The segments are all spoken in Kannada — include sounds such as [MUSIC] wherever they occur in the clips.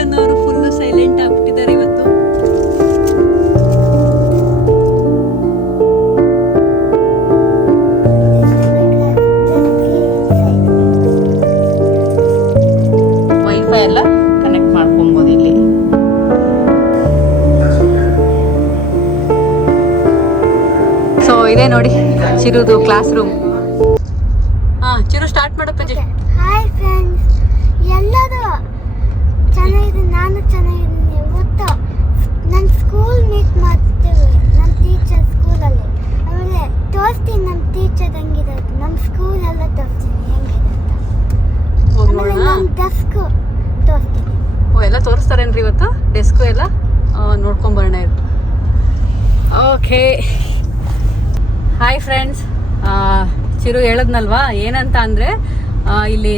ಅವರು ಫುಲ್ ಸೈಲೆಂಟ್ ಆಗ್ಬಿಟ್ಟಿದ್ದಾರೆ ಇವತ್ತು. ವೈಫೈ ಎಲ್ಲ ಕನೆಕ್ಟ್ ಮಾಡ್ಕೊಬೋದು ಇಲ್ಲಿ. ಸೊ ಇದೆ ನೋಡಿ, ಚಿರುದು ಕ್ಲಾಸ್ ರೂಮ್ ಹಾ ಚಿರು ಸ್ಟಾರ್ಟ್ ಮಾಡಪ್ಪಾಜಿ ಹಾಯ್ ಫ್ರೆಂಡ್ಸ್ ಎಲ್ಲರೂ ಚೆನ್ನಾಗಿದೆ ನಾನು ಚೆನ್ನಾಗಿದ್ದೀನಿ ಇವತ್ತು ನನ್ನ ಸ್ಕೂಲ್ ಮೀಟ್ ಮಾಡ್ತೇವೆ ನಮ್ಮ ಟೀಚರ್ ಸ್ಕೂಲಲ್ಲಿ ಆಮೇಲೆ ತೋರಿಸ್ತೀನಿ ನಮ್ಮ ಟೀಚರ್ ಹೆಂಗಿರೋದು ನಮ್ಮ ಸ್ಕೂಲ್ ಎಲ್ಲ ಓ, ಎಲ್ಲ ತೋರಿಸ್ತಾರೇನ್ರಿ ಇವತ್ತು? ಡೆಸ್ಕು ಎಲ್ಲ? ನೋಡ್ಕೊಂಬರೋಣ ಇರು. ಓಕೆ ಹಾಯ್ ಫ್ರೆಂಡ್ಸ್ ಚಿರು ಹೇಳದ್ನಲ್ವಾ? ಏನಂತ ಅಂದರೆ ಇಲ್ಲಿ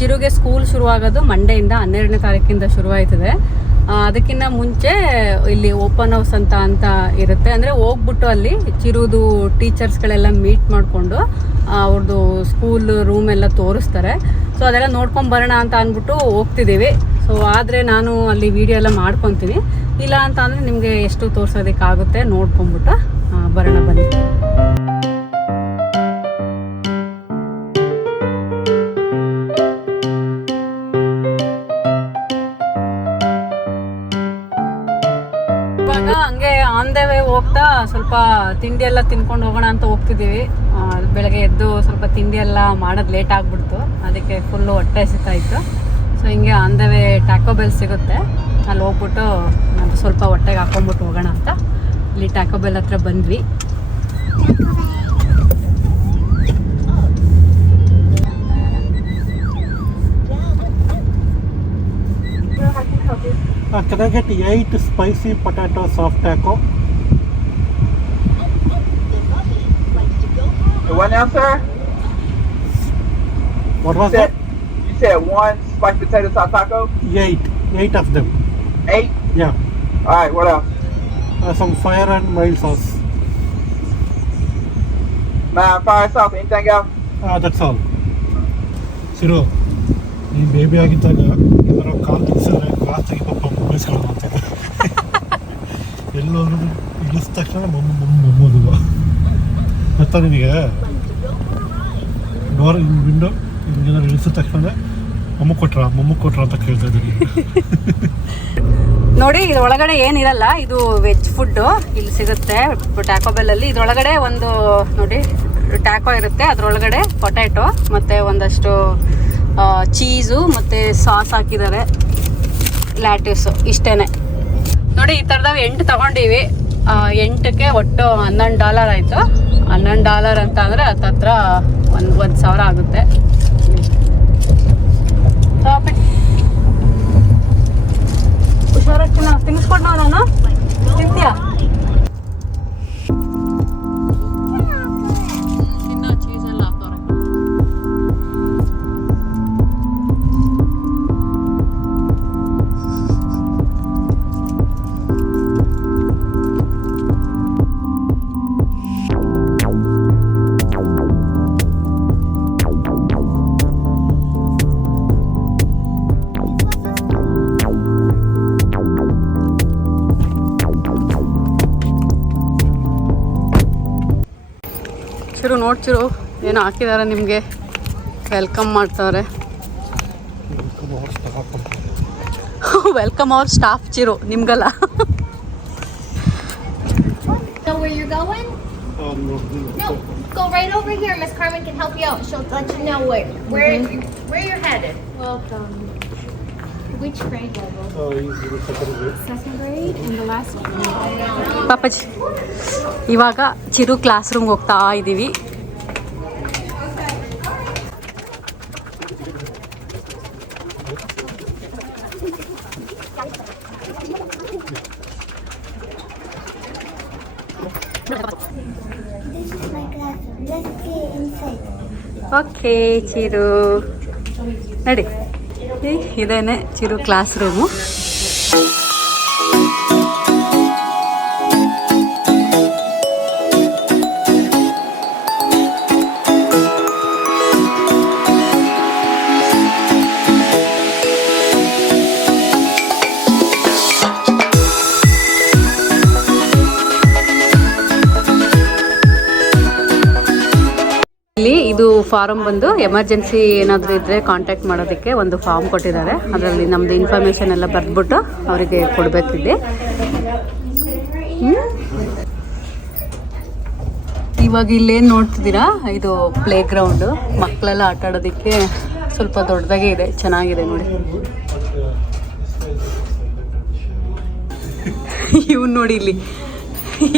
ಚಿರುಗೆ ಸ್ಕೂಲ್ ಶುರುವಾಗೋದು ಮಂಡೆಯಿಂದ ಹನ್ನೆರಡನೇ ತಾರೀಕಿಂದ ಶುರುವಾಯ್ತದೆ. ಅದಕ್ಕಿಂತ ಮುಂಚೆ ಇಲ್ಲಿ ಓಪನ್ ಹೌಸ್ ಅಂತ ಅಂತ ಇರುತ್ತೆ. ಅಂದರೆ ಹೋಗ್ಬಿಟ್ಟು ಅಲ್ಲಿ ಚಿರುದು ಟೀಚರ್ಸ್ಗಳೆಲ್ಲ ಮೀಟ್ ಮಾಡಿಕೊಂಡು ಅವ್ರದ್ದು ಸ್ಕೂಲ್ ರೂಮ್ ಎಲ್ಲ ತೋರಿಸ್ತಾರೆ. ಸೊ ಅದೆಲ್ಲ ನೋಡ್ಕೊಂಡ್ ಬರೋಣ ಅಂತ ಅಂದ್ಬಿಟ್ಟು ಹೋಗ್ತಿದ್ದೀವಿ. ಸೊ ಆದರೆ ನಾನು ಅಲ್ಲಿ ವಿಡಿಯೋ ಎಲ್ಲ ಮಾಡ್ಕೊತೀನಿ ಇಲ್ಲ ಅಂತ ಅಂದರೆ ನಿಮಗೆ ಎಷ್ಟು ತೋರಿಸೋದಕ್ಕಾಗುತ್ತೆ ನೋಡ್ಕೊಂಬಿಟ್ಟು ಬರೋಣ ಬನ್ನಿ. ಹಂಗೆ ಆನ್ ದ ವೇ ಹೋಗ್ತಾ ಸ್ವಲ್ಪ ತಿಂಡಿ ಎಲ್ಲ ತಿನ್ಕೊಂಡು ಹೋಗೋಣ ಅಂತ ಹೋಗ್ತಿದ್ದೀವಿ. ಬೆಳಗ್ಗೆ ಎದ್ದು ಸ್ವಲ್ಪ ತಿಂಡಿ ಎಲ್ಲ ಮಾಡೋದು ಲೇಟ್ ಆಗಿಬಿಡ್ತು. ಅದಕ್ಕೆ ಫುಲ್ಲು ಹೊಟ್ಟೆ ಇತ್ತು. ಸೊ ಹಿಂಗೆ on the way Taco Bell ಸಿಗುತ್ತೆ. ಅಲ್ಲಿ ಹೋಗ್ಬಿಟ್ಟು ನಾನು ಸ್ವಲ್ಪ ಹೊಟ್ಟೆಗೆ ಹಾಕೊಂಡ್ಬಿಟ್ಟು ಹೋಗೋಣ ಅಂತ. ಇಲ್ಲಿ ಟ್ಯಾಕೋ ಬೆಲ್ ಹತ್ರ ಬಂದ್ವಿ. Uh, can spicy potato eight spicy? What now, sir? What was You said, that? you said one spiced potato sauce taco? Eight. Eight of them. Eight? Yeah. All right, what else? Uh, some fire and mild sauce. Mild fire sauce, anything else? Uh, that's all. ಸಿರು ಈ ಬೇಬಿ ಆಗಿದ್ದಾಗ ಎಲ್ಲರೂ ಕಾಲು ತಿನ್ಸಿದ್ರೆ ಕ್ಲಾಸ್ ತೆಗಿ ಪಾಪ ಮುಗಿಸ್ಕೊಳ್ಳೋದು ಅಂತಿದ್ದೆ ಎಲ್ಲೋದ್ರು ಇಳಿಸಿದ ತಕ್ಷಣ ಮಮ್ಮ ಮಮ್ಮ ಮಮ್ಮದು ಗೊತ್ತಾ ವಿಂಡೋ ಇಳಿಸಿದ ತಕ್ಷಣ ಮೊಮ್ಮ ಕೊಟ್ರ ಮೊಮ್ಮ ಕೊಟ್ರ ಅಂತ ಕೇಳ್ತಾ [LAUGHS] ನೋಡಿ ಇದು ಒಳಗಡೆ ಏನಿರಲ್ಲ, ಇದು ವೆಜ್ ಫುಡ್ಡು ಇಲ್ಲಿ ಸಿಗುತ್ತೆ ಟ್ಯಾಕೋ ಬೆಲ್ಲಲ್ಲಿ ಇದ್ರೊಳಗಡೆ ಒಂದು, ನೋಡಿ ಟ್ಯಾಕೋ ಇರುತ್ತೆ. ಅದರೊಳಗಡೆ ಪೊಟ್ಯಾಟೊ ಮತ್ತು ಒಂದಷ್ಟು ಚೀಸು ಮತ್ತು ಸಾಸ್ ಹಾಕಿದ್ದಾರೆ. ಲ್ಯಾಟ್ಯೂಸು ಇಷ್ಟೇ ನೋಡಿ, ಈ ಥರದವು ಎಂಟು ತಗೊಂಡಿವಿ. ಎಂಟಕ್ಕೆ ಒಟ್ಟು ಹನ್ನೊಂದು ಡಾಲರ್ ಆಯಿತು. ಹನ್ನೊಂದು ಡಾಲರ್ ಅಂತ ಅಂದರೆ ಹತ್ತತ್ರ ಒಂದು ಒಂದು ಸಾವಿರ ಆಗುತ್ತೆ. ಹುಷಾರಾಗ್ತೀನಿ ಹುಷಾರಾಗಿ ನಾವು ತಿನ್ನಿಸ್ಕೊಡ್ನೋ ನಾನು ತಿಂತೀಯಾ? ನೋಡ್ತಿರು ಏನು ಹಾಕಿದ್ದಾರೆ ನಿಮಗೆ. ವೆಲ್ಕಮ್ ಮಾಡ್ತಾರೆ. ವೆಲ್ಕಮ್ ಅವರ್ ಸ್ಟಾಫ್ ಚಿರು ನಿಮ್ಗಲ್ಲ. ಪಾಪಾಜಿ ಇವಾಗ ಚಿರು ಕ್ಲಾಸ್ ರೂಮ್ಗೆ ಹೋಗ್ತಾ ಇದ್ದೀವಿ ಓಕೆ ಚಿರು. ನಡಿ. ಇದೇನೆ ಚಿರು ಕ್ಲಾಸ್ ರೂಮು ಫಾರಮ್ ಬಂದು ಎಮರ್ಜೆನ್ಸಿ ಏನಾದರೂ ಇದ್ದರೆ ಕಾಂಟ್ಯಾಕ್ಟ್ ಮಾಡೋದಕ್ಕೆ ಒಂದು ಫಾರ್ಮ್ ಕೊಟ್ಟಿದ್ದಾರೆ. ಅದರಲ್ಲಿ ನಮ್ಮದು ಇನ್ಫಾರ್ಮೇಷನ್ ಎಲ್ಲ ಬರೆದ್ಬಿಟ್ಟು ಅವರಿಗೆ ಕೊಡಬೇಕಿದೆ ಇವಾಗ ಇಲ್ಲೇನು ನೋಡ್ತಿದ್ದೀರಾ? ಇದು ಪ್ಲೇ ಗ್ರೌಂಡು ಮಕ್ಕಳೆಲ್ಲ ಆಟ ಆಡೋದಕ್ಕೆ ಸ್ವಲ್ಪ ದೊಡ್ಡದಾಗೆ ಇದೆ. ಚೆನ್ನಾಗಿದೆ ನೋಡಿ. [LAUGHS] ಇವ್ನು ನೋಡಿ ಇಲ್ಲಿ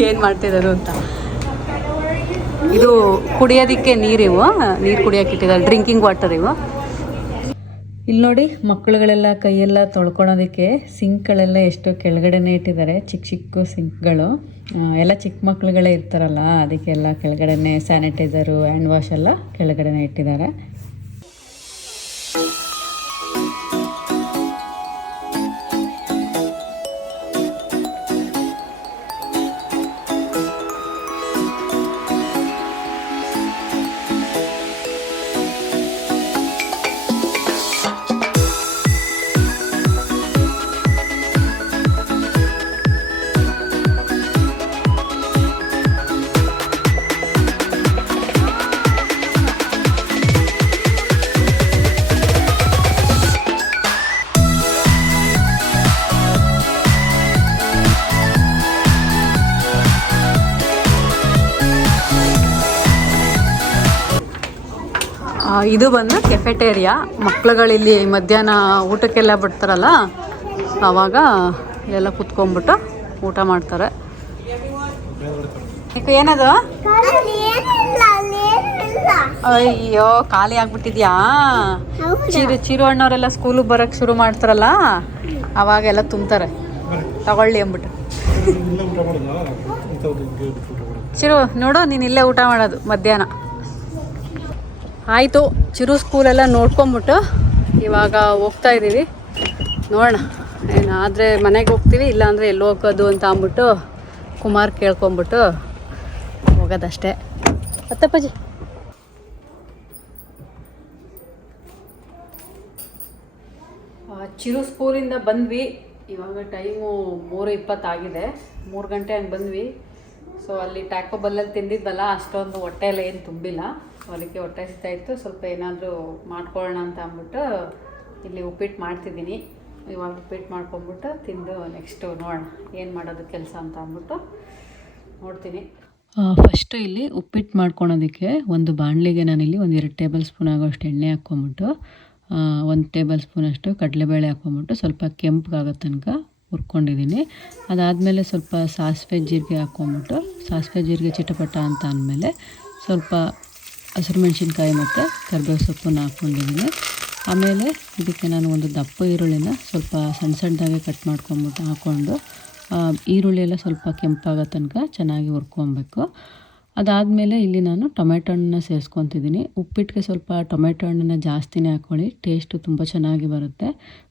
ಏನು ಮಾಡ್ತಿದ್ದಾರೆ ಅಂತ. ಇದು ಕುಡಿಯೋದಕ್ಕೆ ನೀರಿವು ನೀರು ಕುಡಿಯೋಕೆ ಇಟ್ಟಿದ್ದಾರೆ ಡ್ರಿಂಕಿಂಗ್ ವಾಟರ್ ಇವು. ಇಲ್ಲಿ ನೋಡಿ, ಮಕ್ಕಳುಗಳೆಲ್ಲ ಕೈಯೆಲ್ಲ ತೊಳ್ಕೊಳೋದಕ್ಕೆ ಸಿಂಕ್ಗಳೆಲ್ಲ ಎಷ್ಟು ಕೆಳಗಡೆನೇ ಇಟ್ಟಿದ್ದಾರೆ, ಚಿಕ್ಕ ಚಿಕ್ಕ ಸಿಂಕ್ಗಳು ಎಲ್ಲ ಚಿಕ್ಕ ಮಕ್ಕಳುಗಳೇ ಇರ್ತಾರಲ್ಲ, ಅದಕ್ಕೆಲ್ಲ ಕೆಳಗಡೆನೇ ಸ್ಯಾನಿಟೈಸರು ಹ್ಯಾಂಡ್ ವಾಶ್ ಎಲ್ಲ ಕೆಳಗಡೆನೆ ಇಟ್ಟಿದ್ದಾರೆ. ಇದು ಬಂದು ಕೆಫೆಟೇರಿಯಾ. ಮಕ್ಳುಗಳಿಲ್ಲಿ ಮಧ್ಯಾಹ್ನ ಊಟಕ್ಕೆಲ್ಲ ಬಿಡ್ತಾರಲ್ಲ ಆವಾಗ ಎಲ್ಲ ಕುತ್ಕೊಂಡ್ಬಿಟ್ಟು ಊಟ ಮಾಡ್ತಾರೆ. ಯಾಕೆ ಏನದು? ಅಲ್ಲಿ ಏನಿಲ್ಲ ಏನಿಲ್ಲ ಅಯ್ಯೋ ಖಾಲಿ ಆಗ್ಬಿಟ್ಟಿದ್ಯಾ? ಚಿರು ಚಿರು ಅಣ್ಣವರೆಲ್ಲ ಸ್ಕೂಲಿಗೆ ಬರೋಕ್ಕೆ ಶುರು ಮಾಡ್ತಾರಲ್ಲ ಅವಾಗೆಲ್ಲ ತುಂಬ್ತಾರೆ. ತಗೊಳ್ಳಿ ಅಂದ್ಬಿಟ್ಟು. ಚಿರು ನೋಡು ನೀನು ಇಲ್ಲೇ ಊಟ ಮಾಡೋದು ಮಧ್ಯಾಹ್ನ. ಆಯಿತು, ಚಿರು ಸ್ಕೂಲೆಲ್ಲ ನೋಡ್ಕೊಂಬಿಟ್ಟು ಇವಾಗ ಹೋಗ್ತಾ ಇದ್ದೀವಿ. ನೋಡೋಣ. ಏನಾದರೆ ಮನೆಗೆ ಹೋಗ್ತೀವಿ, ಇಲ್ಲಾಂದರೆ ಎಲ್ಲಿ ಹೋಗೋದು ಅಂತ ಅಂದ್ಬಿಟ್ಟು ಕುಮಾರ್ ಕೇಳ್ಕೊಂಬಿಟ್ಟು ಹೋಗೋದಷ್ಟೇ. ಅತ್ತಪ್ಪಾಜಿ. ಚಿರು ಸ್ಕೂಲಿಂದ ಬಂದ್ವಿ. ಇವಾಗ ಟೈಮು ಮೂರು ಇಪ್ಪತ್ತಾಗಿದೆ ಮೂರು ಗಂಟೆ ಹಂಗೆ ಬಂದ್ವಿ. ಸೊ ಅಲ್ಲಿ ಟ್ಯಾಕೋ ಬಲ್ಲಲ್ಲಿ ತಿಂದಿದ್ವಲ್ಲ, ಅಷ್ಟೊಂದು ಹೊಟ್ಟೆಯಲ್ಲಿ ಏನು ತುಂಬಿಲ್ಲ. ಹೊಟ್ಟೆ ಹಸಿತಾ ಇತ್ತು. ಸ್ವಲ್ಪ ಏನಾದರೂ ಮಾಡ್ಕೊಳ್ಳೋಣ ಅಂತ ಅಂದ್ಬಿಟ್ಟು ಇಲ್ಲಿ ಉಪ್ಪಿಟ್ಟು ಮಾಡ್ತಿದ್ದೀನಿ. ಇವಾಗ ಉಪ್ಪಿಟ್ಟು ಮಾಡ್ಕೊಂಬಿಟ್ಟು ತಿಂದು ನೆಕ್ಸ್ಟು ನೋಡೋಣ ಏನು ಮಾಡೋದು ಕೆಲಸ ಅಂತ ಅಂದ್ಬಿಟ್ಟು ನೋಡ್ತೀನಿ. ಫಸ್ಟು ಇಲ್ಲಿ ಉಪ್ಪಿಟ್ಟು ಮಾಡ್ಕೊಳೋದಕ್ಕೆ ಒಂದು ಬಾಣಲಿಗೆ ನಾನಿಲ್ಲಿ ಒಂದು ಎರಡು ಟೇಬಲ್ ಸ್ಪೂನ್ ಆಗೋಷ್ಟು ಎಣ್ಣೆ ಹಾಕ್ಕೊಂಬಿಟ್ಟು ಒಂದು ಟೇಬಲ್ ಸ್ಪೂನ್ ಅಷ್ಟು ಕಡಲೆಬೇಳೆ ಹಾಕ್ಕೊಂಬಿಟ್ಟು ಸ್ವಲ್ಪ ಕೆಂಪಗಾಗೋ ತನಕ ಹುರ್ಕೊಂಡಿದ್ದೀನಿ. ಅದಾದಮೇಲೆ ಸ್ವಲ್ಪ ಸಾಸಿವೆ ಜೀರಿಗೆ ಹಾಕ್ಕೊಂಬಿಟ್ಟು ಸಾಸಿವೆ ಜೀರಿಗೆ ಚಿಟಪಟ ಅಂತ ಅಂದಮೇಲೆ ಸ್ವಲ್ಪ ಹಸಿರು ಮೆಣಸಿನ್ಕಾಯಿ ಮತ್ತು ಕರಿಬೇವು ಸೊಪ್ಪನ್ನು ಹಾಕ್ಕೊಂಡಿದ್ದೀನಿ ಆಮೇಲೆ ಇದಕ್ಕೆ ನಾನು ಒಂದು ದಪ್ಪ ಈರುಳ್ಳಿನ ಸ್ವಲ್ಪ ಸಣ್ಣ ಸಣ್ಣದಾಗೆ ಕಟ್ ಮಾಡ್ಕೊಂಬಿಟ್ಟು ಹಾಕ್ಕೊಂಡು ಈರುಳ್ಳಿ ಎಲ್ಲ ಸ್ವಲ್ಪ ಕೆಂಪಾಗೋ ತನಕ ಚೆನ್ನಾಗಿ ಹುರ್ಕೊಬೇಕು. ಅದಾದಮೇಲೆ ಇಲ್ಲಿ ನಾನು ಟೊಮೆಟೊ ಹಣ್ಣನ್ನ ಸೇರಿಸ್ಕೊತಿದ್ದೀನಿ. ಉಪ್ಪಿಟ್ಟಿಗೆ ಸ್ವಲ್ಪ ಟೊಮೆಟೊ ಹಣ್ಣನ್ನು ಜಾಸ್ತಿನೇ ಹಾಕ್ಕೊಳ್ಳಿ ಟೇಸ್ಟು ತುಂಬ ಚೆನ್ನಾಗಿ ಬರುತ್ತೆ.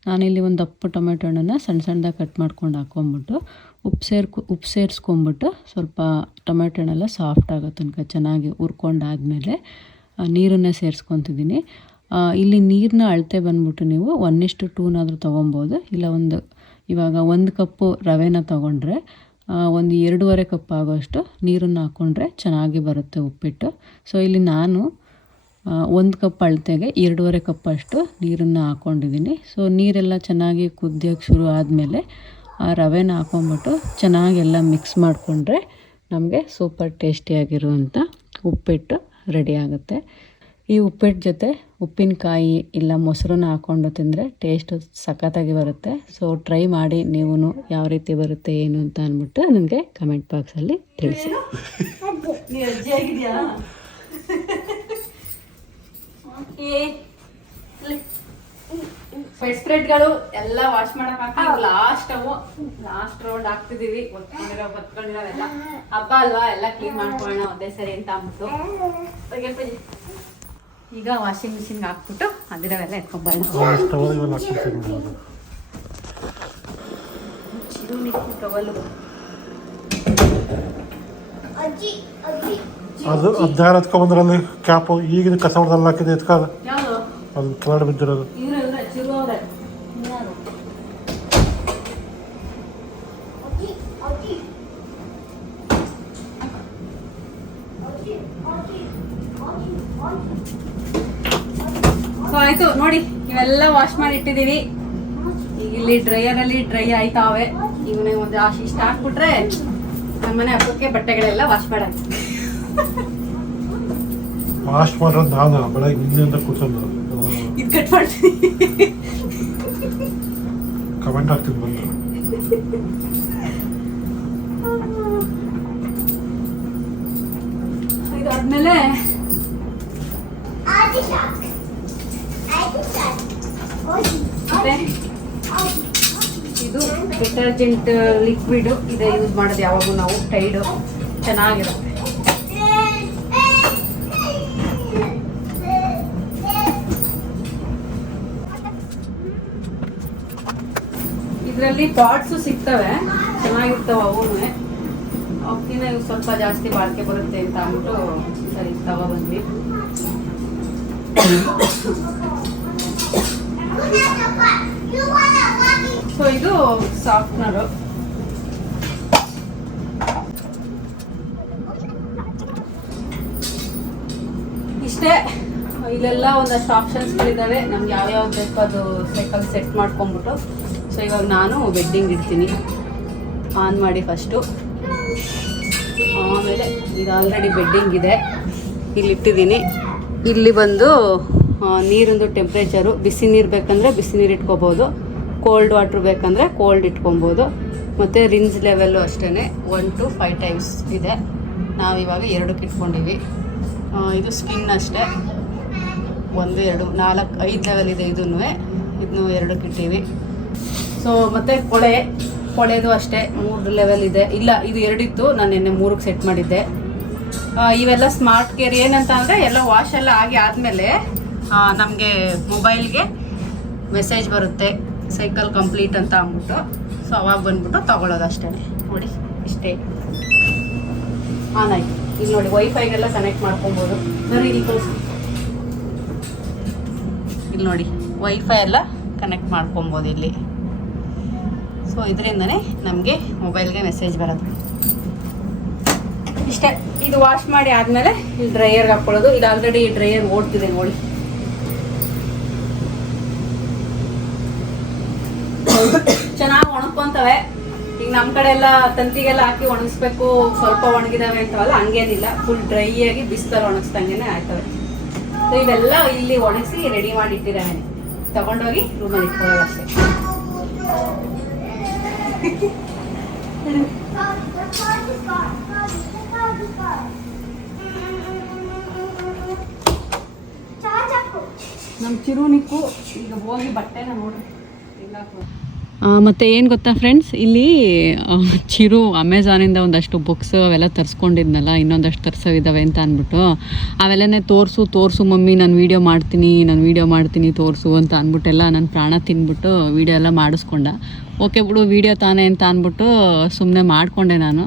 ನಾನಿಲ್ಲಿ ಒಂದು ದಪ್ಪ ಟೊಮೆಟೊ ಹಣ್ಣನ್ನು ಸಣ್ಣ ಸಣ್ಣದಾಗಿ ಕಟ್ ಮಾಡ್ಕೊಂಡು ಹಾಕ್ಕೊಂಬಿಟ್ಟು ಉಪ್ಪು ಸೇರ್ಕೊ ಉಪ್ಪು ಸೇರಿಸ್ಕೊಂಬಿಟ್ಟು ಸ್ವಲ್ಪ ಟೊಮೆಟೊ ಹಣ್ಣೆಲ್ಲ ಸಾಫ್ಟ್ ಆಗೋ ತನಕ ಚೆನ್ನಾಗಿ ಹುರ್ಕೊಂಡಾದ್ಮೇಲೆ ನೀರನ್ನೇ ಸೇರಿಸ್ಕೊತಿದ್ದೀನಿ. ಇಲ್ಲಿ ನೀರನ್ನ ಅಳತೆ ಬಂದ್ಬಿಟ್ಟು ನೀವು ಒನ್ ಇಷ್ಟು ಟೂನಾದರೂ ತೊಗೊಬೋದು. ಇಲ್ಲ ಒಂದು, ಇವಾಗ ಒಂದು ಕಪ್ಪು ರವೆನ ತೊಗೊಂಡ್ರೆ ಒಂದು ಎರಡೂವರೆ ಕಪ್ ಆಗೋಷ್ಟು ನೀರನ್ನು ಹಾಕ್ಕೊಂಡ್ರೆ ಚೆನ್ನಾಗಿ ಬರುತ್ತೆ ಉಪ್ಪಿಟ್ಟು. ಸೊ, ಇಲ್ಲಿ ನಾನು ಒಂದು ಕಪ್ ಅಳತೆಗೆ ಎರಡೂವರೆ ಕಪ್ಪಷ್ಟು ನೀರನ್ನು ಹಾಕ್ಕೊಂಡಿದ್ದೀನಿ ಸೊ, ನೀರೆಲ್ಲ ಚೆನ್ನಾಗಿ ಕುದಿಯೋಕ್ಕೆ ಶುರು ಆದಮೇಲೆ ಆ ರವೆನ ಹಾಕೊಂಬಿಟ್ಟು ಚೆನ್ನಾಗೆಲ್ಲ ಮಿಕ್ಸ್ ಮಾಡಿಕೊಂಡ್ರೆ ನಮಗೆ ಸೂಪರ್ ಟೇಸ್ಟಿಯಾಗಿರುವಂಥ ಉಪ್ಪಿಟ್ಟು ರೆಡಿ ಆಗುತ್ತೆ. ಈ ಉಪ್ಪಿಟ್ಟು ಜೊತೆ ಉಪ್ಪಿನಕಾಯಿ ಇಲ್ಲ ಮೊಸರನ್ನ ಹಾಕ್ಕೊಂಡು ತಿಂದರೆ ಟೇಸ್ಟು ಸಖತ್ತಾಗಿ ಬರುತ್ತೆ. ಸೊ ಟ್ರೈ ಮಾಡಿ ನೀವು ಯಾವ ರೀತಿ ಬರುತ್ತೆ ಏನು ಅಂತ ಅಂದ್ಬಿಟ್ಟು ನನಗೆ ಕಮೆಂಟ್ ಬಾಕ್ಸಲ್ಲಿ ತಿಳಿಸಿ. [LAUGHS] ಸ್ಪ್ರೆಡ್ಗಳು ಎಲ್ಲ ವಾಶ್ ಮಾಡಕ್ ಹಾಕಿ ಲಾಸ್ಟ್ ಅವು ಲಾಸ್ಟ್ ರೌಂಡ್ ಹಾಕ್ತಿದೀವಿ. ಒತ್ಕೊಂಡಿರೋ ಬತ್ಕೊಂಡಿರೋವೆಲ್ಲ ಹಬ್ಬ ಅಲ್ವಾ? ಎಲ್ಲ ಕ್ಲೀನ್ ಮಾಡ್ಕೊಳ್ಳೋಣ ಒಂದೇ ಸರಿ ಅಂತ ಅಂದ್ಬಿಟ್ಟು. ಈಗ ವಾಷಿಂಗ್ ಮಿಷಿನ್ಗೆ ಹಾಕ್ಬಿಟ್ಟು ಅದಿರೋವೆಲ್ಲ ಅದು ಚಿರುನಿಕ್ಕು ಟವಲು ಅಜ್ಜಿ ಅಜ್ಜಿ. ಅದು ಅದ್ಯಾರು ಕ್ಯಾಪು ಈಗಿನ ಕಸ ಹೊಡೆದಲ್ಲ ಹಾಕಿದೆ ಎತ್ಕ ಅದು. ಕೆಳಗಡೆ ಬಿದ್ದಿರೋದು. ಅಜ್ಜಿ ಆಯ್ತು ನೋಡಿ ಇವೆಲ್ಲ ವಾಶ್ ಮಾಡಿ ಇಟ್ಟಿದೀವಿ ಈಗ ಇಲ್ಲಿ ಡ್ರೈಯರ್ ಅಲ್ಲಿ ಡ್ರೈ ಆಯ್ತಾವೆ. ಇವನೇ ಒಂದು ಆಶ್ ಇಷ್ಟ ಹಾಕ್ಬಿಟ್ರೆ ನಮ್ಮನೆ ಹಬ್ಬಕ್ಕೆ ಬಟ್ಟೆಗಳೆಲ್ಲ ವಾಶ್ ಮಾಡ ವಾಶ್ ಮಾಡೋದು ನಾನು? ಬೆಳಗ್ಗೆ ಕೂತ ಕೂತ್ಕೊಂಡು ಕಟ್ ಮಾಡ್ತೀನಿ. ಕಮೆಂಟ್ ಹಾಕ್ತೀನಿ ಬಂದು ಇದಾದ್ಮೇಲೆ ಇದು ಡಿಟರ್ಜೆಂಟ್ ಲಿಕ್ವಿಡ್ ಇದೆ ಯೂಸ್ ಮಾಡೋದು ಯಾವಾಗೂ ನಾವು ಟೈಡು ಚೆನ್ನಾಗಿರುತ್ತೆ. ಇದರಲ್ಲಿ ಪಾಟ್ಸು ಸಿಗ್ತವೆ. ಚೆನ್ನಾಗಿರ್ತವೆ ಅವೂ ಅವಕ್ಕಿಂತ ಇವು ಸ್ವಲ್ಪ ಜಾಸ್ತಿ ಬಾಳಿಕೆ ಬರುತ್ತೆ ಅಂತ ಅಂದ್ಬಿಟ್ಟು ಸರಿ ತಗೊಬಂದ್ವಿ ಸೊ ಇದು ಸಾಫ್ಟ್ನರು ಇಷ್ಟೇ. ಇಲ್ಲೆಲ್ಲ ಒಂದಷ್ಟು ಆಪ್ಷನ್ಸ್ಗಳಿದ್ದಾವೆ ನಮ್ಗೆ ಯಾವ್ಯಾವ ಬೇಕು ಅದು ಸೈಕಲ್ ಸೆಟ್ ಮಾಡ್ಕೊಂಬಿಟ್ಟು ಸೊ ಇವಾಗ ನಾನು ವೆಡ್ಡಿಂಗ್ ಇಡ್ತೀನಿ. ಆನ್ ಮಾಡಿ ಫಸ್ಟು ಆಮೇಲೆ ಇದು ಆಲ್ರೆಡಿ ಬೆಡ್ಡಿಂಗ್ ಇದೆ. ಇಲ್ಲಿ ಇಟ್ಟಿದ್ದೀನಿ. ಇಲ್ಲಿ ಬಂದು ನೀರಿಂದು ಟೆಂಪ್ರೇಚರು ಬಿಸಿ ನೀರು ಬೇಕಂದರೆ ಬಿಸಿ ನೀರು ಇಟ್ಕೋಬೋದು. ಕೋಲ್ಡ್ ವಾಟ್ರ್ ಬೇಕಂದರೆ ಕೋಲ್ಡ್ ಇಟ್ಕೊಬೋದು. ಮತ್ತು ರಿನ್ಸ್ ಲೆವೆಲ್ಲು ಅಷ್ಟೇ ಒನ್ ಟು ಫೈವ್ ಟೈಮ್ಸ್ ಇದೆ. ನಾವು ಇವಾಗ ಎರಡಕ್ಕೆ ಇಟ್ಕೊಂಡಿವಿ. ಇದು ಸ್ಕಿನ್ ಅಷ್ಟೇ. ಒಂದು, ಎರಡು, ನಾಲ್ಕು, ಐದು ಲೆವೆಲ್ ಇದೆ ಇದನ್ನು ಇದನ್ನು ಎರಡಕ್ಕೆ ಇಟ್ಟೀವಿ. ಸೊ ಮತ್ತೆ ಕೊಳೆ, ಕೊಳೆದು ಅಷ್ಟೇ ಮೂರು ಲೆವೆಲ್ ಇದೆ. ಇಲ್ಲ, ಇದು ಎರಡಿತ್ತು, ನಾನು ನಿನ್ನೆ ಮೂರಕ್ಕೆ ಸೆಟ್ ಮಾಡಿದ್ದೆ. ಇವೆಲ್ಲ ಸ್ಮಾರ್ಟ್ ಕೇರ್ ಏನಂತ ಅಂದರೆ ಎಲ್ಲ ವಾಶ್ ಎಲ್ಲ ಆಗಿ ಆದಮೇಲೆ ನಮಗೆ ಮೊಬೈಲ್ಗೆ ಮೆಸೇಜ್ ಬರುತ್ತೆ. ಸೈಕಲ್ ಕಂಪ್ಲೀಟ್ ಅಂತ ಅಂದ್ಬಿಟ್ಟು. ಸೊ ಅವಾಗ ಬಂದ್ಬಿಟ್ಟು ತಗೊಳ್ಳೋದು ಅಷ್ಟೇ. ನೋಡಿ, ಇಷ್ಟೇ. ಆನ್ ಆಯ್ತು. ಇಲ್ಲಿ ನೋಡಿ ವೈಫೈಗೆಲ್ಲ ಕನೆಕ್ಟ್ ಮಾಡ್ಕೊಬೋದು. ಸರಿ ಇಲ್ಲಿ ಇಲ್ಲಿ ನೋಡಿ ವೈಫೈ ಎಲ್ಲ ಕನೆಕ್ಟ್ ಮಾಡ್ಕೊಬೋದು ಇಲ್ಲಿ. ಸೊ ಇದರಿಂದನೇ ನಮಗೆ ಮೊಬೈಲ್ಗೆ ಮೆಸೇಜ್ ಬರೋದು. ಇಷ್ಟೇ, ಇದು ವಾಶ್ ಮಾಡಿ ಆದಮೇಲೆ ಇಲ್ಲಿ ಡ್ರೈಯರ್ಗೆ ಹಾಕ್ಕೊಳ್ಳೋದು ಇದು ಆಲ್ರೆಡಿ ಡ್ರೈಯರ್ ಓಡ್ತಿದೆ ನೋಡಿ. ಚೆನ್ನಾಗಿ ಒಣಕೊಂತವೆ ಈಗ ನಮ್ಮ ಕಡೆ ಎಲ್ಲ ತಂತಿಗೆಲ್ಲ ಹಾಕಿ ಒಣಗಿಸ್ಬೇಕು, ಸ್ವಲ್ಪ ಒಣಗಿದಾವೆ ಅಂತವಲ್ಲ, ಹಂಗೇನಿಲ್ಲ. ಫುಲ್ ಡ್ರೈ ಆಗಿ ಬಿಸ್ತಾರೆ ಒಣಗಿಸ್ದಂಗೆನೆ ಆಯ್ತವೆ. ಸೊ ಇದೆಲ್ಲ ಇಲ್ಲಿ ಒಣಗಿಸಿ ರೆಡಿ ಮಾಡಿ ಇಟ್ಟಿದ್ದಾನೆ. ತಗೊಂಡೋಗಿ ರೂಮಲ್ಲಿ ಇಟ್ಕೊಳ್ಳೋದು ಅಷ್ಟೇ. [LAUGHS] ನಮ್ಮ ಚಿರುನಿಕ್ಕು ಈಗ ಹೋಗಿ ಬಟ್ಟೆನ ನೋಡ್ರಿ ಮತ್ತು ಏನು ಗೊತ್ತಾ ಫ್ರೆಂಡ್ಸ್ ಇಲ್ಲಿ ಚಿರು ಅಮೆಝಾನಿಂದ ಒಂದಷ್ಟು ಬುಕ್ಸ್ ಅವೆಲ್ಲ ತರಿಸ್ಕೊಂಡಿದ್ನಲ್ಲ, ಇನ್ನೊಂದಷ್ಟು ತರಿಸೋವಿದ್ದಾವೆ ಅಂತ ಅಂದ್ಬಿಟ್ಟು. ಅವೆಲ್ಲನೇ ತೋರಿಸು ತೋರಿಸು ಮಮ್ಮಿ, ನಾನು ವೀಡಿಯೋ ಮಾಡ್ತೀನಿ, ನಾನು ವೀಡಿಯೋ ಮಾಡ್ತೀನಿ, ತೋರಿಸು ಅಂತ ಅಂದ್ಬಿಟ್ಟೆಲ್ಲ ನನ್ನ ಪ್ರಾಣ ತಿನ್ಬಿಟ್ಟು ವೀಡಿಯೋ ಎಲ್ಲ ಮಾಡಿಸ್ಕೊಂಡ. ಓಕೆ ಬಿಡು ವೀಡಿಯೋ ತಾನೇ ಅಂತ ಅಂದ್ಬಿಟ್ಟು ಸುಮ್ಮನೆ ಮಾಡಿಕೊಂಡೆ ನಾನು.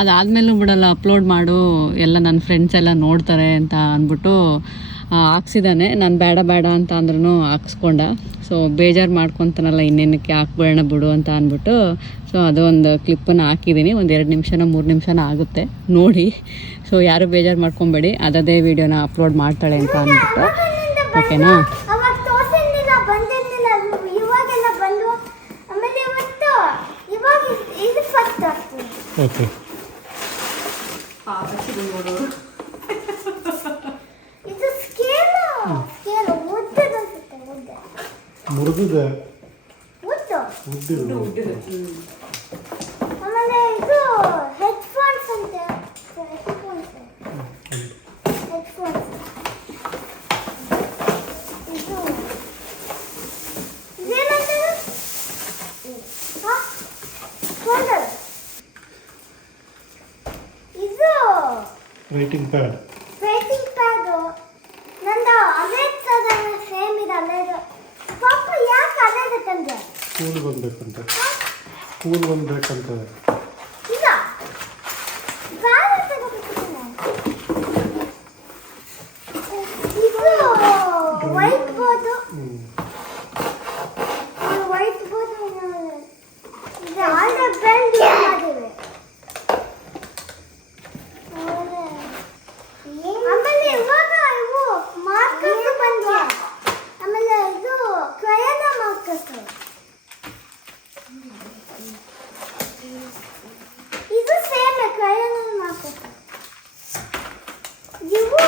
ಅದಾದಮೇಲೂ ಬಿಡಲ್ಲ ಅಪ್ಲೋಡ್ ಮಾಡು, ಎಲ್ಲ ನನ್ನ ಫ್ರೆಂಡ್ಸ್ ಎಲ್ಲ ನೋಡ್ತಾರೆ ಅಂತ ಅಂದ್ಬಿಟ್ಟು ಹಾಕ್ಸಿದ್ದಾನೆ. ನಾನು ಬೇಡ ಬೇಡ ಅಂತ ಅಂದ್ರೂ ಹಾಕ್ಸ್ಕೊಂಡ. ಸೊ ಬೇಜಾರು ಮಾಡ್ಕೊತಾನಲ್ಲ ಇನ್ನೇನಕ್ಕೆ ಹಾಕ್ಬೇಡ ಬಿಡು ಅಂತ ಅಂದ್ಬಿಟ್ಟು. ಸೊ ಅದು ಒಂದು ಕ್ಲಿಪ್ಪನ್ನು ಹಾಕಿದ್ದೀನಿ ಒಂದು ಎರಡು ನಿಮಿಷನ ಮೂರು ನಿಮಿಷನ ಆಗುತ್ತೆ. ನೋಡಿ. ಸೊ ಯಾರು ಬೇಜಾರು ಮಾಡ್ಕೊಬೇಡಿ. ಅದದೇ ವೀಡಿಯೋನ ಅಪ್ಲೋಡ್ ಮಾಡ್ತಾಳೆ ಅಂತ ಅಂದ್ಬಿಟ್ಟು. ಓಕೆನಾ? ಅವಾಗ ಮುರಿದಿದೆ ಉದ್ದು ಮುರಿದಿಲ್ಲ ತಂದೆ ಸ್ಕೂಲ್ ಕೂಲ್ ಬಂದ್ಬೇಕಂತ ಇವು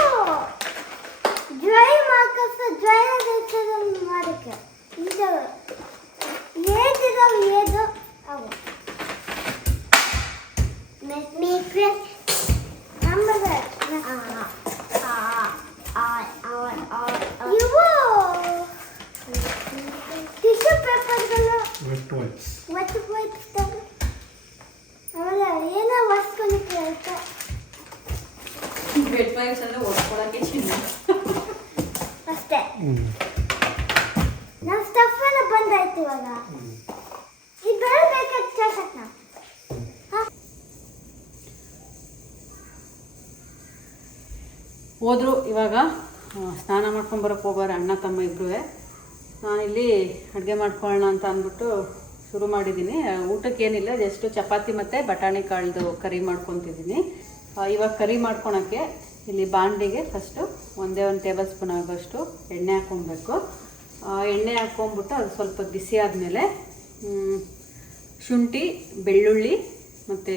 ಡ್ರೈ ಮಾರ್ಕರ್ಸ್ ಡ್ರೈ ಆಗಿರ್ತದೆ ಮಾಡೋಕ್ಕೆ ಇಂಥವು ಏದಿದಾವೆ ಏದು ಅವು ನಮ್ಮದು ಇವು ಟಿಶ್ಯೂ ಪೇಪರ್ಗಳು ವೆಟ್ ವೈಪ್ಸ್ ವೆಟ್ ವೈಪ್ಸ್ ಆಮೇಲೆ ಏನೋ ಒರ್ಸ್ಕೊಳಕ್ಕೆ ಹೇಳ್ತಾರೆ ಬೆಡ್ ವೈಪ್ಸ್ ಅಂದರೆ ಓಡ್ಕೊಳಕ್ಕೆ ಚಿನ್ನ. ಅಷ್ಟೇ. ನಮ್ಮ ಸ್ಟಫ್ ಎಲ್ಲ ಬಂದಾಯ್ತು ಇವಾಗ. ಇದು ಹೋದ್ರು ಇವಾಗ ಸ್ನಾನ ಮಾಡ್ಕೊಂಡು ಮಾಡ್ಕೊಂಬರಕ್ಕೆ ಹೋಗೋರು ಅಣ್ಣ ತಮ್ಮ ಇಬ್ಬರೂ ನಾನಿಲ್ಲಿ ಅಡುಗೆ ಮಾಡ್ಕೊಳ್ಳೋಣ ಅಂತ ಅಂದ್ಬಿಟ್ಟು ಶುರು ಮಾಡಿದ್ದೀನಿ ಊಟಕ್ಕೇನಿಲ್ಲ ಜಸ್ಟು ಏನಿಲ್ಲ ಜಸ್ಟ್ ಚಪಾತಿ ಮತ್ತು ಬಟಾಣಿ ಕಾಳ್ದು ಕರಿ ಮಾಡ್ಕೊತಿದ್ದೀನಿ ಇವಾಗ ಕರಿ ಮಾಡ್ಕೊಳಕ್ಕೆ ಇಲ್ಲಿ ಬಾಂಡಿಗೆ ಫಸ್ಟು ಒಂದೇ ಒಂದು ಟೇಬಲ್ ಸ್ಪೂನ್ ಆಗೋಷ್ಟು ಎಣ್ಣೆ ಹಾಕ್ಕೊಬೇಕು. ಎಣ್ಣೆ ಹಾಕ್ಕೊಂಬಿಟ್ಟು ಅದು ಸ್ವಲ್ಪ ಬಿಸಿ ಆದಮೇಲೆ ಶುಂಠಿ ಬೆಳ್ಳುಳ್ಳಿ ಮತ್ತು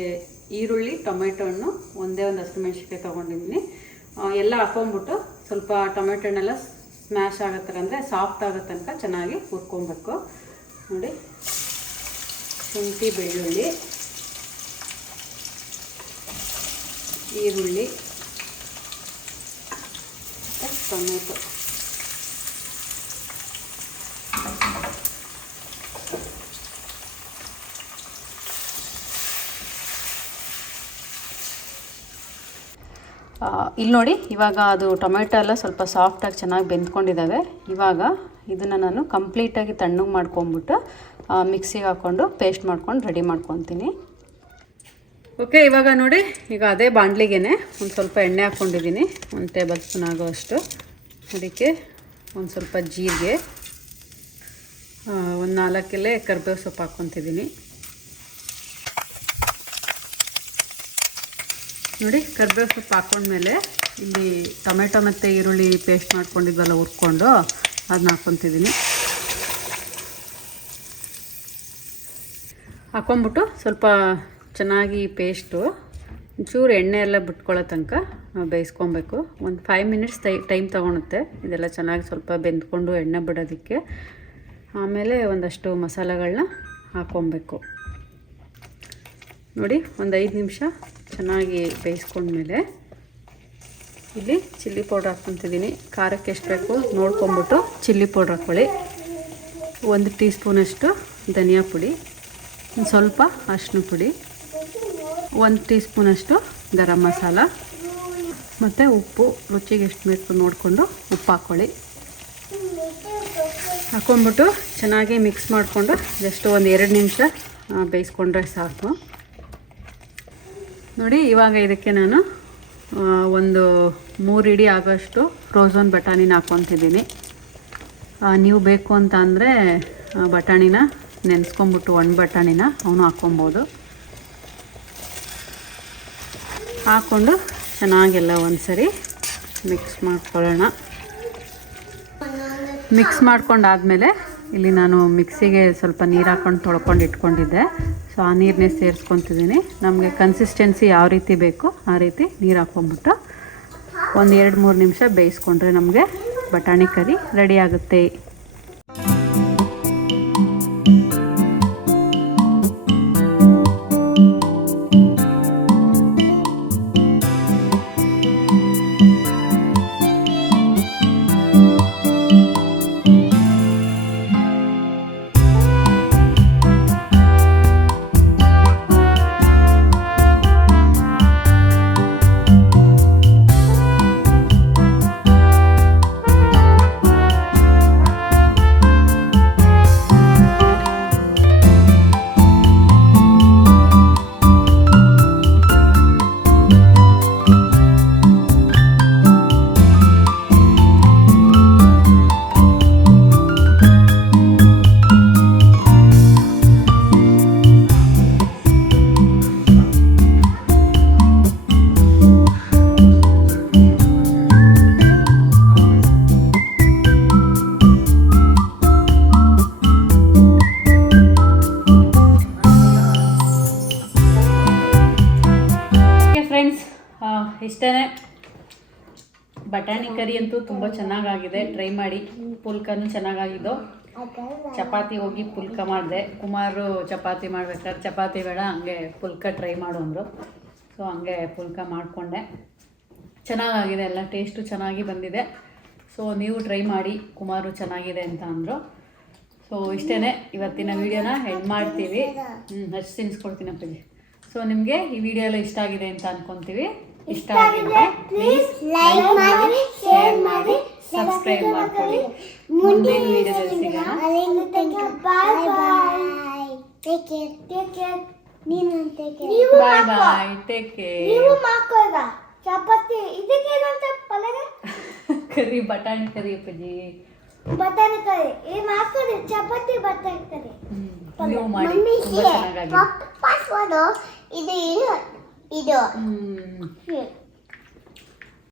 ಈರುಳ್ಳಿ ಟೊಮೆಟೊ ಹಣ್ಣು ಒಂದೇ ಒಂದು ಹಸಿಮೆಣ್ಸಿನ್ಕಾಯಿ ತೊಗೊಂಡಿದ್ದೀನಿ. ಆ, ಎಲ್ಲ ಹಾಕೊಂಬಿಟ್ಟು ಸ್ವಲ್ಪ ಟೊಮೆಟೊ ಹಣ್ಣೆಲ್ಲ ಸ್ಮ್ಯಾಶ್ ಆಗೋ ಅಂದರೆ ಸಾಫ್ಟ್ ಆಗೋ ತನಕ ಚೆನ್ನಾಗಿ ಹುರ್ಕೊಬೇಕು ನೋಡಿ. ಶುಂಠಿ ಬೆಳ್ಳುಳ್ಳಿ. ಈರುಳ್ಳಿ ಮತ್ತು ಟೊಮೆಟೊ ಇಲ್ಲಿ ನೋಡಿ, ಇವಾಗ ಅದು ಟೊಮೆಟೊ ಎಲ್ಲ ಸ್ವಲ್ಪ ಸಾಫ್ಟಾಗಿ ಚೆನ್ನಾಗಿ ಬೆಂದ್ಕೊಂಡಿದ್ದಾವೆ ಇವಾಗ ಇದನ್ನು ನಾನು ಕಂಪ್ಲೀಟಾಗಿ ತಣ್ಣಗೆ ಮಾಡ್ಕೊಂಬಿಟ್ಟು ಮಿಕ್ಸಿಗೆ ಹಾಕ್ಕೊಂಡು ಪೇಸ್ಟ್ ಮಾಡ್ಕೊಂಡು ರೆಡಿ ಮಾಡ್ಕೊತೀನಿ. ಓಕೆ ಇವಾಗ ನೋಡಿ, ಈಗ ಅದೇ ಬಾಣಲಿಗೆ ಒಂದು ಸ್ವಲ್ಪ ಎಣ್ಣೆ ಹಾಕ್ಕೊಂಡಿದ್ದೀನಿ ಒಂದು ಟೇಬಲ್ ಸ್ಪೂನ್ ಆಗೋ ಅಷ್ಟು ಅದಕ್ಕೆ ಒಂದು ಸ್ವಲ್ಪ ಜೀರಿಗೆ ಒಂದು ನಾಲ್ಕೆಲೆ ಕರ್ಬೇವು ಸೊಪ್ಪು ಹಾಕ್ಕೊತಿದ್ದೀನಿ ನೋಡಿ, ಕರ್ಬೇವು ಸೊಪ್ಪು ಹಾಕ್ಕೊಂಡ್ಮೇಲೆ ಇಲ್ಲಿ ಟೊಮೆಟೊ ಮತ್ತು ಈರುಳ್ಳಿ ಪೇಸ್ಟ್ ಮಾಡ್ಕೊಂಡಿದ್ವಲ್ಲ ಹುರ್ಕೊಂಡು ಅದನ್ನ ಹಾಕ್ಕೊತಿದ್ದೀನಿ ಹಾಕ್ಕೊಂಬಿಟ್ಟು ಸ್ವಲ್ಪ ಚೆನ್ನಾಗಿ ಪೇಸ್ಟು ಒಂಚೂರು ಎಣ್ಣೆ ಎಲ್ಲ ಬಿಟ್ಕೊಳ್ಳೋ ತನಕ ನಾವು ಬೇಯಿಸ್ಕೊಬೇಕು. ಒಂದು ಫೈವ್ ಮಿನಿಟ್ಸ್ ಟೈ ಟೈಮ್ ತೊಗೊಳುತ್ತೆ. ಇದೆಲ್ಲ ಚೆನ್ನಾಗಿ ಸ್ವಲ್ಪ ಬೆಂದ್ಕೊಂಡು ಎಣ್ಣೆ ಬಿಡೋದಕ್ಕೆ. ಆಮೇಲೆ ಒಂದಷ್ಟು ಮಸಾಲೆಗಳನ್ನ ಹಾಕ್ಕೊಬೇಕು ನೋಡಿ, ಒಂದು ಐದು ನಿಮಿಷ ಚೆನ್ನಾಗಿ ಬೇಯಿಸ್ಕೊಂಡ್ಮೇಲೆ ಇಲ್ಲಿ ಚಿಲ್ಲಿ ಪೌಡ್ರ್ ಹಾಕ್ಕೊತಿದ್ದೀನಿ. ಖಾರಕ್ಕೆ ಎಷ್ಟು ಬೇಕು ನೋಡ್ಕೊಂಬಿಟ್ಟು ಚಿಲ್ಲಿ ಪೌಡ್ರ್ ಹಾಕ್ಕೊಳ್ಳಿ. ಒಂದು ಟೀ ಸ್ಪೂನಷ್ಟು ಧನಿಯಾ ಪುಡಿ, ಒಂದು ಸ್ವಲ್ಪ ಅರಿಶಿನ ಪುಡಿ. ಒಂದು ಟೀ ಸ್ಪೂನಷ್ಟು ಗರಂ ಮಸಾಲ ಮತ್ತು ಉಪ್ಪು, ರುಚಿಗೆ ಎಷ್ಟು ಬೇಕು ನೋಡಿಕೊಂಡು ಉಪ್ಪು ಹಾಕ್ಕೊಳ್ಳಿ. ಹಾಕ್ಕೊಂಬಿಟ್ಟು ಚೆನ್ನಾಗಿ ಮಿಕ್ಸ್ ಮಾಡಿಕೊಂಡು ಜಸ್ಟ್ ಒಂದು ಎರಡು ನಿಮಿಷ ಬೇಯಿಸ್ಕೊಂಡ್ರೆ ಸಾಕು. ನೋಡಿ, ಇವಾಗ ಇದಕ್ಕೆ ನಾನು ಒಂದು ಮೂರು ಇಡಿ ಆಗೋಷ್ಟು ಫ್ರೋಝನ್ ಬಟಾಣಿನ ಹಾಕ್ಕೊತಿದ್ದೀನಿ. ನೀವು ಬೇಕು ಅಂತ ಅಂದರೆ ಬಟಾಣಿನ ನೆನೆಸ್ಕೊಂಬಿಟ್ಟು ಒಣ ಬಟಾಣಿನ ಅವನು ಹಾಕ್ಕೊಬೋದು. ಹಾಕ್ಕೊಂಡು ಚೆನ್ನಾಗೆಲ್ಲ ಒಂದ್ಸರಿ ಮಿಕ್ಸ್ ಮಾಡ್ಕೊಳ್ಳೋಣ. ಮಿಕ್ಸ್ ಮಾಡ್ಕೊಂಡಾದಮೇಲೆ ಇಲ್ಲಿ ನಾನು ಮಿಕ್ಸಿಗೆ ಸ್ವಲ್ಪ ನೀರು ಹಾಕ್ಕೊಂಡು ತೊಳ್ಕೊಂಡು ಇಟ್ಕೊಂಡಿದ್ದೆ. ಸೊ ಆ ನೀರನ್ನೇ ಸೇರಿಸ್ಕೊತಿದ್ದೀನಿ. ನಮಗೆ ಕನ್ಸಿಸ್ಟೆನ್ಸಿ ಯಾವ ರೀತಿ ಬೇಕು ಆ ರೀತಿ ನೀರು ಹಾಕ್ಕೊಂಬಿಟ್ಟು ಒಂದು ಎರಡು ಮೂರು ನಿಮಿಷ ಬೇಯಿಸ್ಕೊಂಡ್ರೆ ನಮಗೆ ಬಟಾಣಿ ಕರಿ ರೆಡಿ ಆಗುತ್ತೆ. ಕರಿ ಅಂತೂ ತುಂಬ ಚೆನ್ನಾಗಾಗಿದೆ. ಟ್ರೈ ಮಾಡಿ. ಪುಲ್ಕನೂ ಚೆನ್ನಾಗಾಗಿದ್ದು. ಚಪಾತಿ ಹೋಗಿ ಪುಲ್ಕ ಮಾಡಿದೆ. ಕುಮಾರು ಚಪಾತಿ ಮಾಡ್ಬೇಕಾದ್ರೆ ಚಪಾತಿ ಬೇಡ, ಹಂಗೆ ಪುಲ್ಕ ಟ್ರೈ ಮಾಡು ಅಂದರು. ಸೊ ಹಂಗೆ ಪುಲ್ಕ ಮಾಡಿಕೊಂಡೆ. ಚೆನ್ನಾಗಾಗಿದೆ ಎಲ್ಲ ಟೇಸ್ಟು ಚೆನ್ನಾಗಿ ಬಂದಿದೆ. ಸೊ ನೀವು ಟ್ರೈ ಮಾಡಿ, ಕುಮಾರು ಚೆನ್ನಾಗಿದೆ ಅಂತ ಅಂದರು. ಸೊ ಇಷ್ಟೇ ಇವತ್ತಿನ ವಿಡಿಯೋನ ಹೆಡ್ ಮಾಡ್ತೀವಿ. ಹ್ಞೂ ಹಚ್ಚಿ ತಿನ್ನಿಸ್ಕೊಡ್ತೀನಿ ಸೊ ನಿಮಗೆ ಈ ವಿಡಿಯೋ ಎಲ್ಲ ಇಷ್ಟ ಆಗಿದೆ ಅಂತ ಅನ್ಕೊಂತೀವಿ. ಇಷ್ಟ ಆಗಿದ್ರೆ ಪ್ಲೀಸ್ ಲೈಕ್ ಮಾಡಿ ಶೇರ್ ಮಾಡಿ ಸಬ್ಸ್ಕ್ರೈಬ್ ಮಾಡ್ಕೊಳ್ಳಿ. ಮುಂದಿನ ವಿಡಿಯೋದಲ್ಲಿ ಸಿಗೋಣ. Bye bye take care take care ನೀನು ಟೇಕ್ ಕೇರ್ ನೀವು ಬಾಯ್ ಬಾಯ್ ಟೇಕ್ ಕೇರ್ ನೀವು ಮಾಡ್ಕೊಳ್ಳ ಚಪಾತಿ ಇದಕ್ಕೇನಂತ ಪಲ್ಯ [LAUGHS] ಕರಿ ಬಟಾಣಿ ಕರಿ ಅಪ್ಪಾಜಿ. ಬಟಾಣಿ ಕರಿ. ಈ ಮಾಡ್ಕೊಳ್ಳಿ ಚಪಾತಿ ಬಟಾಣಿ ಕರಿ. ನೀವು ಮಾಡಿ. ಪಾಸ್ವರ್ಡ್ ಇದು ಇದು ಇದು ಹ್ಮ್ ಹ್ಮ್.